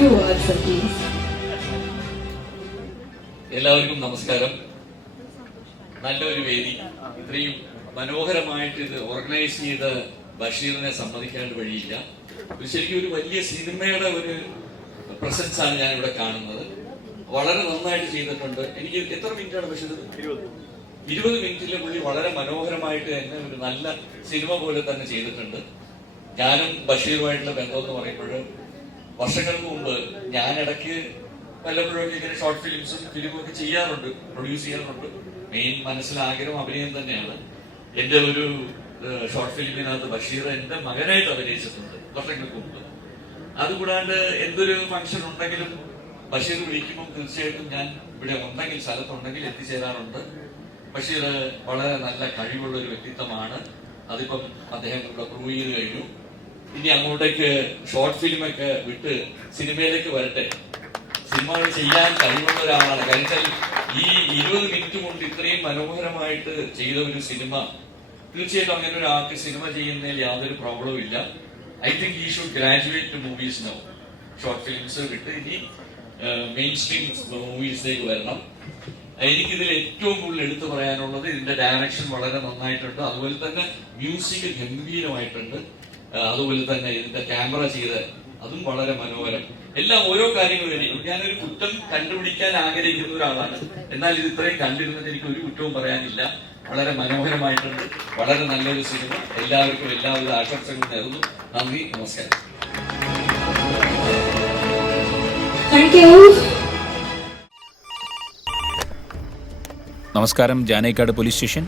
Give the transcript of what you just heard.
few words, sir, please. എല്ലാവർക്കും നമസ്കാരം. നല്ലൊരു വേദി, ഇത്രയും മനോഹരമായിട്ട് ഇത് ഓർഗനൈസ് ചെയ്ത ബഷീറിനെ സമ്മതിക്കാണ്ട് വഴിയില്ല. ശരിക്കും ഒരു വലിയ സിനിമയുടെ ഒരു പ്രസൻസ് ആണ് ഞാൻ ഇവിടെ കാണുന്നത്. വളരെ നന്നായിട്ട് ചെയ്തിട്ടുണ്ട്. എനിക്ക് എത്ര മിനിറ്റാണ് ബഷീർ? 20 മിനിറ്റിലെ പുള്ളി വളരെ മനോഹരമായിട്ട് തന്നെ ഒരു നല്ല സിനിമ പോലെ തന്നെ ചെയ്തിട്ടുണ്ട്. ഞാനും ബഷീറുമായിട്ടുള്ള ബന്ധം എന്ന് പറയുമ്പോൾ വർഷങ്ങൾക്ക് മുമ്പ് ഞാൻ ഇടയ്ക്ക് വല്ലപ്പോഴും ഇങ്ങനെ ഷോർട്ട് ഫിലിമും ഒക്കെ ചെയ്യാറുണ്ട്, പ്രൊഡ്യൂസ് ചെയ്യാറുണ്ട്. മെയിൻ മനസ്സിലാഗ്രഹം അഭിനയം തന്നെയാണ്. എന്റെ ഒരു ഷോർട്ട് ഫിലിമിനകത്ത് ബഷീർ എന്റെ മകനായിട്ട് അഭിനയിച്ചിട്ടുണ്ട് വർഷങ്ങൾക്ക് മുമ്പ്. അതുകൂടാണ്ട് എന്തൊരു ഫംഗ്ഷൻ ഉണ്ടെങ്കിലും ബഷീർ വിളിക്കുമ്പോൾ തീർച്ചയായിട്ടും ഞാൻ ഇവിടെ ഉണ്ടെങ്കിൽ, സ്ഥലത്തുണ്ടെങ്കിൽ എത്തിച്ചേരാറുണ്ട്. ബഷീർ വളരെ നല്ല കഴിവുള്ള ഒരു വ്യക്തിത്വമാണ്. അതിപ്പം അദ്ദേഹം ഇവിടെ പ്രൂവ് ചെയ്ത് കഴിഞ്ഞു. ഇനി അങ്ങോട്ടേക്ക് ഷോർട്ട് ഫിലിമൊക്കെ വിട്ട് സിനിമയിലേക്ക് വരട്ടെ. സിനിമകൾ ചെയ്യാൻ കഴിവുള്ള ഒരാളാണ്. കാരണം ഈ 20 മിനിറ്റ് കൊണ്ട് ഇത്രയും മനോഹരമായിട്ട് ചെയ്ത ഒരു സിനിമ, തീർച്ചയായിട്ടും അങ്ങനെ ഒരാൾക്ക് സിനിമ ചെയ്യുന്നതിൽ യാതൊരു പ്രോബ്ലവും ഇല്ല. I think we should graduate to movies now. Short films വിട്ട് ഇനി മെയിൻ സ്ട്രീം മൂവീസിലേക്ക് വരണം. എനിക്കിതിൽ ഏറ്റവും കൂടുതൽ എടുത്തു പറയാനുള്ളത് ഇതിന്റെ ഡയറക്ഷൻ വളരെ നന്നായിട്ടുണ്ട്. അതുപോലെ തന്നെ മ്യൂസിക് ഗംഭീരമായിട്ടുണ്ട്. അതുപോലെ തന്നെ ഇതിന്റെ ക്യാമറ ചെയ്ത് അതും വളരെ മനോഹരം. എല്ലാം ഓരോ കാര്യങ്ങളും. ഞാനൊരു കുറ്റം കണ്ടുപിടിക്കാൻ ആഗ്രഹിക്കുന്ന ഒരാളാണ്. എന്നാൽ ഇത് ഇത്രയും കണ്ടിരുന്നിട്ട് എനിക്ക് ഒരു കുറ്റവും പറയാനില്ല. വളരെ മനോഹരമായിട്ടുണ്ട്. വളരെ നല്ലൊരു സിനിമ. എല്ലാവർക്കും എല്ലാവിധ ആശംസകളും നേരുന്നു. നന്ദി, നമസ്കാരം. നമസ്കാരം, ജാനേക്കാട് പോലീസ് സ്റ്റേഷൻ.